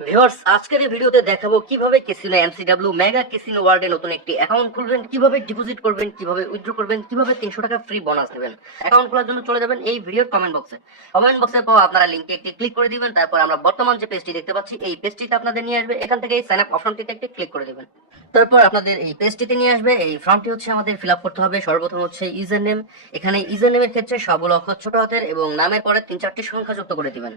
Viewers, আজকের এই ভিডিওতে দেখাবো কিভাবে ক্যাসিনো এমসিডব্লিউ মেগা ক্যাসিনো ওয়ার্ল্ডে নতুন একটি অ্যাকাউন্ট খুলবেন, কিভাবে ডিপোজিট করবেন, কিভাবে উইথড্র করবেন, কিভাবে 300 টাকা ফ্রি বোনাস নেবেন। অ্যাকাউন্ট খোলার জন্য চলে যাবেন এই ভিডিওর কমেন্ট বক্সে। কমেন্ট বক্সে পাওয়া আপনারা লিংকে একটি ক্লিক করে দিবেন। তারপর আমরা বর্তমান যে পেজটি দেখতে পাচ্ছি এই পেজটিতে আপনাদের নিয়ে আসবে। এখান থেকে এই সাইন আপ অপশনটিতে একটি ক্লিক করে দিবেন। তারপর আপনাদের এই পেজটিতে নিয়ে আসবে। এই ফর্মটি হচ্ছে আমাদের ফিল আপ করতে হবে। সর্বপ্রথম হচ্ছে ইউজার নেম। এখানে ইউজার নেমের ক্ষেত্রে সবগুলো অক্ষর ছোট হাতের এবং নামের পরে 3-4টি সংখ্যা যুক্ত করে দিবেন।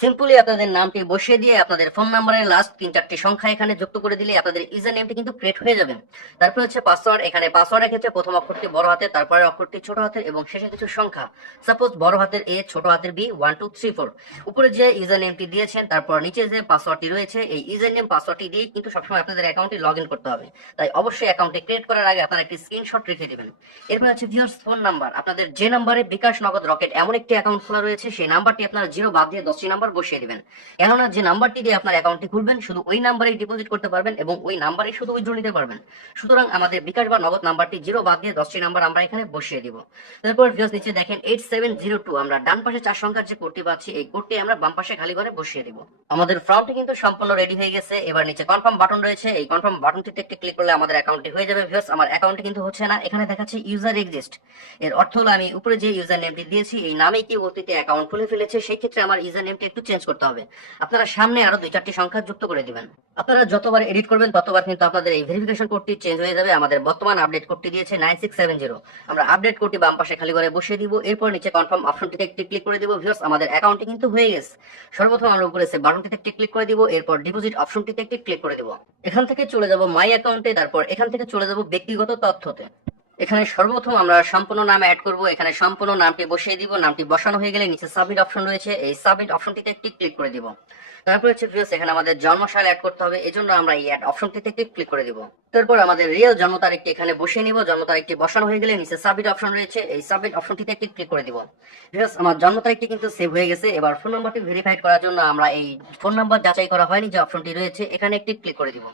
সিম্পলি আপনাদের নামটি বসিয়ে দিয়ে আপনাদের ফোন নাম্বারের লাস্ট 3-4টি সংখ্যা এখানে যুক্ত করে দিলে আপনাদের ইউজার নেমটি কিন্তু ক্রিয়েট হয়ে যাবে। তারপর হচ্ছে পাসওয়ার্ড। এখানে পাসওয়ার্ডের ক্ষেত্রে প্রথম অক্ষরটি বড় হাতের, তারপরে অক্ষরটি ছোট হাতের এবং শেষে কিছু সংখ্যা। সাপোজ বড় হাতের এ, ছোট হাতের বি, 1 2 3 4। উপরে যে ইউজার নেমটি দিয়েছেন তারপর নিচে যে পাসওয়ার্ডটি রয়েছে এই ইউজার নেম পাসওয়ার্ডটি দিয়ে কিন্তু সবসময় আপনাদের অ্যাকাউন্টে লগ ইন করতে হবে। তাই অবশ্যই অ্যাকাউন্টে ক্রিয়েট করার আগে আপনারা একটি স্ক্রিনশট রেখে দিবেন। এরপর হচ্ছে ভিউয়ার্স ফোন নাম্বার। আপনাদের যে নাম্বারে বিকাশ, নগদ, রকেট এমন একটি অ্যাকাউন্ট খোলা রয়েছে সেই নাম্বারটি আপনারা 0 বাদ দিয়ে 10টি নাম্বার বসিয়ে দিবেন। কেননা যে নাম্বারটি দিয়ে আপনার অ্যাকাউন্টটি খুলবেন শুধু ওই নাম্বারেই ডিপোজিট করতে পারবেন এবং ওই নাম্বারেই শুধু উইথড্র নিতে পারবেন। সুতরাং আমাদের বিকাশ বা নগদ নাম্বারটি 0 বাদ দিয়ে 10টি নাম্বার আমরা এখানে বসিয়ে দিব। তারপর ভিউয়ার্স নিচে দেখেন 8702 আমরা ডান পাশে 4 সংখ্যার যে কোডটি পাচ্ছি এই কোডটি আমরা বাম পাশে খালি ঘরে বসিয়ে দিব। আমাদের ফর্মটি কিন্তু সম্পূর্ণ রেডি হয়ে গেছে। এবার নিচে কনফার্ম বাটন রয়েছে, এই কনফার্ম বাটনটিতে একটি ক্লিক করলে আমাদের অ্যাকাউন্টটি হয়ে যাবে। ভিউয়ার্স আমার অ্যাকাউন্টে কিন্তু হচ্ছে না, এখানে দেখাচ্ছে ইউজার এক্সিস্ট। এর অর্থ হলো আমি উপরে যে ইউজার নেমটি দিয়েছি এই নামেই কি অতীতে অ্যাকাউন্ট খুলে ফেলেছে, সেই ক্ষেত্রে আমার ইউজার নেমটি একটু চেঞ্জ করতে হবে। আপনারা সামনে আরো 2-4টি সংখ্যা যুক্ত করে দিবেন। আপনারা যতবার এডিট করবেন ততবার কিন্তু আপনাদের এই ভেরিফিকেশন কোডটি চেঞ্জ হয়ে যাবে। আমাদের বর্তমান আপডেট কোডটি দিয়েছে 9670। আমরা আপডেট কোডটি বাম পাশে খালি ঘরে বসিয়ে দিব। এরপর নিচে কনফার্ম অপশনটিতে একটি ক্লিক করে দিব। ভিউয়ার্স আমাদের অ্যাকাউন্টটি কিন্তু হয়ে গেছে। সর্বপ্রথম আমরা উপরে সেভ বাটনটিতে একটি ক্লিক করে দিব। এরপর ডিপোজিট অপশনটিতে একটি ক্লিক করে দিব। এখান থেকে চলে যাব মাই অ্যাকাউন্টে, তারপর এখান থেকে চলে যাব ব্যক্তিগত তথ্যতে। এখানে সর্বপ্রথম আমরা সম্পূর্ণ নাম অ্যাড করব। এখানে সম্পূর্ণ নামটি বসিয়ে দিব। নামটি বসানো হয়ে গেলে নিচে সাবমিট অপশন রয়েছে, এই সাবমিট অপশনটিতে একটি ক্লিক করে দিব। তারপর হচ্ছে ভিউয়ার্স এখানে আমাদের জন্মসাল অ্যাড করতে হবে, এজন্য আমরা এই অ্যাড অপশনটিতে একটি ক্লিক করে দিব। তারপর আমাদের রিয়েল জন্ম তারিখটি এখানে বসিয়ে নিব। জন্ম তারিখটি বসানো হয়ে গেলে নিচে সাবমিট অপশন রয়েছে, এই সাবমিট অপশনটিতে একটি ক্লিক করে দিব। ভিউয়ার্স আমার জন্ম তারিখটি কিন্তু সেভ হয়ে গেছে। এবার ফোন নাম্বারটি ভেরিফাইড করার জন্য আমরা এই ফোন নাম্বার যাচাই করা হয়নি যে অপশনটি রয়েছে এখানে একটি ক্লিক করে দিব।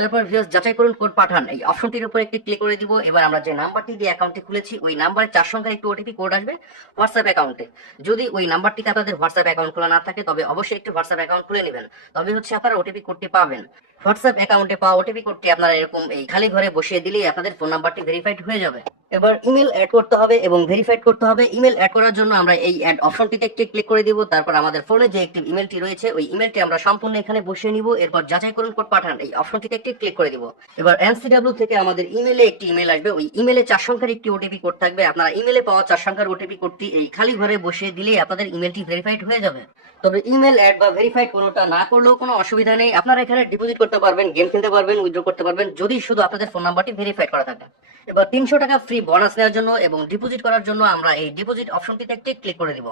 তারপর ভিউয়ার্স যাচাই করুন কোড পাঠান, এই অপশনটির উপর একটি ক্লিক করে দিব। এবার আমরা যে নাম্বারটি দিয়ে অ্যাকাউন্টটি খুলেছি ওই নাম্বারে 4 সংখ্যার একটি ওটিপি কোড আসবে হোয়াটসঅ্যাপ অ্যাকাউন্টে। যদি ওই নাম্বারটিতে আপনাদের হোয়াটসঅ্যাপ অ্যাকাউন্ট খোলা না থাকে তবে অবশ্যই একটি হোয়াটসঅ্যাপ অ্যাকাউন্ট খুলে নেবেন, তবে হচ্ছে আপনারা ওটিপি কোডটি পাবেন। হোয়াটসঅ্যাপ অ্যাকাউন্টে পাওয়া ওটিপি কোডটি আপনারা এরকম এই খালি ঘরে বসিয়ে দিলেই আপনাদের ফোন নাম্বারটি ভেরিফাইড হয়ে যাবে। এবার ইমেল অ্যাড করতে হবে এবং ভেরিফাইড করতে হবে। ইমেল অ্যাড করার জন্য আমরা এই অ্যাড অপশনটিতে একটি ক্লিক করে দিব। তারপর আমাদের ফোনে যে একটি ইমেলটি রয়েছে ওই ইমেলটি আমরা সম্পূর্ণ এখানে বসিয়ে নিব। এরপর যাচাই করুন কোড পাঠান, এই অপশনটিতে একটি ক্লিক করে দিব। এবার এনসিডব্লিউ থেকে আমাদের ইমেলে একটি ইমেল আসবে, ওই ইমেলে 4 সংখ্যার একটি ওটিপি কোড থাকবে। আপনারা ইমেলে পাওয়া 4 সংখ্যার ওটিপি কোডটি এই খালি ঘরে বসিয়ে দিলেই আপনাদের ইমেলটি ভেরিফাইড হয়ে যাবে। তবে ইমেল অ্যাড বা ভেরিফাইড কোনোটা না করলেও কোনো অসুবিধা নেই, আপনারা এখানে ডিপোজিট করতে পারবেন, গেম খেলতে পারবেন, উইথড্র করতে পারবেন যদি শুধু আপনাদের ফোন নাম্বারটি ভেরিফাইড করা থাকে। এবার 300 টাকা ফ্রি বোনাস নেওয়ার জন্য এবং ডিপোজিট করার জন্য আমরা এই ডিপোজিট অপশনটিতে একটি ক্লিক করে দিব।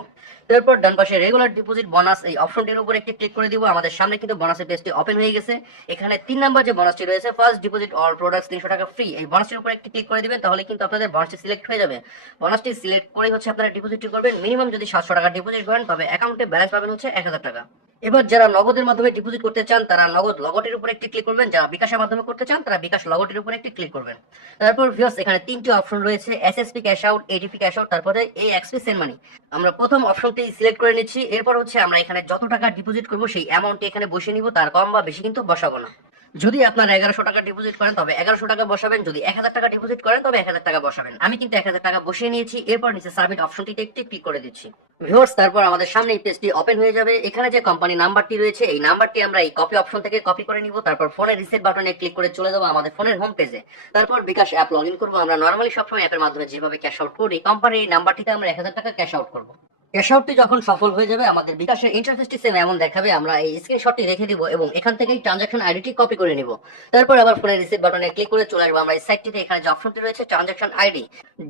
তারপর ডান পাশে রেগুলার ডিপোজিট বোনাস এই অপশনটির উপর একটি ক্লিক করে দিব। আমাদের সামনে কিন্তু বোনাসের পেজটি ওপেন হয়ে গেছে। এখানে 3 নাম্বার যে বোনাসটি রয়েছে ফার্স্ট ডিপোজিট অল প্রোডাক্টস 300 টাকা ফ্রি, এই বোনাসটির উপর একটি ক্লিক করে দিবেন, তাহলে কিন্তু আপনাদের বোনাসটি সিলেক্ট হয়ে যাবে। বোনাসটি সিলেক্ট করে হচ্ছে আপনারা ডিপোজিটটি করবেন। মিনিমাম যদি 700 টাকা ডিপোজিট করেন তবে অ্যাকাউন্টে ব্যালেন্স পাবেন হচ্ছে 1000 টাকা। এবার যারা নগদের মাধ্যমে ডিপোজিট করতে চান তারা নগদ লগটির উপর একটি ক্লিক করবেন, যারা বিকাশের মাধ্যমে করতে চান তারা বিকাশ লগটির উপর একটি ক্লিক করবেন। তারপর ভিউয়ার্স এখানে 3টি অপশন রয়েছে, SSP cash out, ATP cash out, তারপরে এএক্সপি সেন্ড মানি। আমরা প্রথম অপশনটি সিলেক্ট করে নিচ্ছি। এরপর হচ্ছে আমরা এখানে যত টাকা ডিপোজিট করব সেই অ্যামাউন্টটি এখানে বসে নিব, তার কম বা বেশি কিন্তু বসাবো না। যদি আপনারা 1100 টাকা ডিপোজিট করেন তবে 1100 টাকা বসাবেন, যদি 1000 টাকা ডিপোজিট করেন তবে 1000 টাকা বসাবেন। আমি কিন্তু 1000 টাকা বসিয়ে নিয়েছি। এরপর নিচে সাবমিট অপশনটিতে একটি ক্লিক করে দিচ্ছি। ভিউয়ার্স তারপর আমাদের সামনে এই পেজটি ওপেন হয়ে যাবে। এখানে যে কোম্পানি নাম্বারটি রয়েছে এই নাম্বারটি আমরা এই কপি অপশন থেকে কপি করে নিব। তারপর ফোনের রিসেট বাটনে ক্লিক করে চলে যাব আমাদের ফোনের হোম পেজে। তারপর বিকাশ অ্যাপ লগ ইন করবো। আমরা নর্মালি সবসময় অ্যাপের মাধ্যমে যেভাবে ক্যাশ আউট করি কোম্পানির এই নাম্বারটিতে আমরা 1000 টাকা ক্যাশ আউট করবো। ক্যাশ আউটটি যখন সফল হয়ে যাবে আমাদের বিকাশের ইন্টারফেসটি সেম এমন দেখাবে। আমরা এই স্ক্রিনশটটি রেখে দিব এবং এখান থেকে ট্রানজাকশন আইডিটি কপি করে নিব। তারপর আবার ফোনের রিসিট বাটনে ক্লিক করে চলে আসবো আমরা এই সাইটটিতে। এখানে যে অপশনটি রয়েছে ট্রানজাকশন আইডি,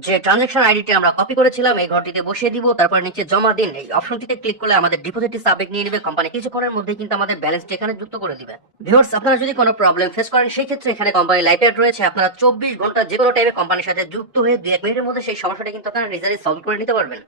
যে ট্রানজাকশন আইডিটি আমরা কপি করেছিলাম এই ঘরটিতে বসিয়ে দিব। তারপর নিচে জমা দিন এই অপশনটিতে ক্লিক করলে আমাদের ডিপোজিটটি সাবমিট নিয়ে নেবে কোম্পানি। কিছুক্ষণের মধ্যেই কিন্তু আমাদের ব্যালেন্সটি এখানে যুক্ত করে দিবে। ভিউয়ার্স আপনারা যদি কোনো প্রবলেম ফেস করেন সেই ক্ষেত্রে এখানে কোম্পানি লাইভ চ্যাট রয়েছে। আপনারা 24 ঘন্টা যে কোনো টাইমে কোম্পানির সাথে যুক্ত হয়ে 2-1 মিনিটের মধ্যে সেই সমস্যাটা কিন্তু আপনারা নিজেরাই সলভ করে নিতে পারবেন।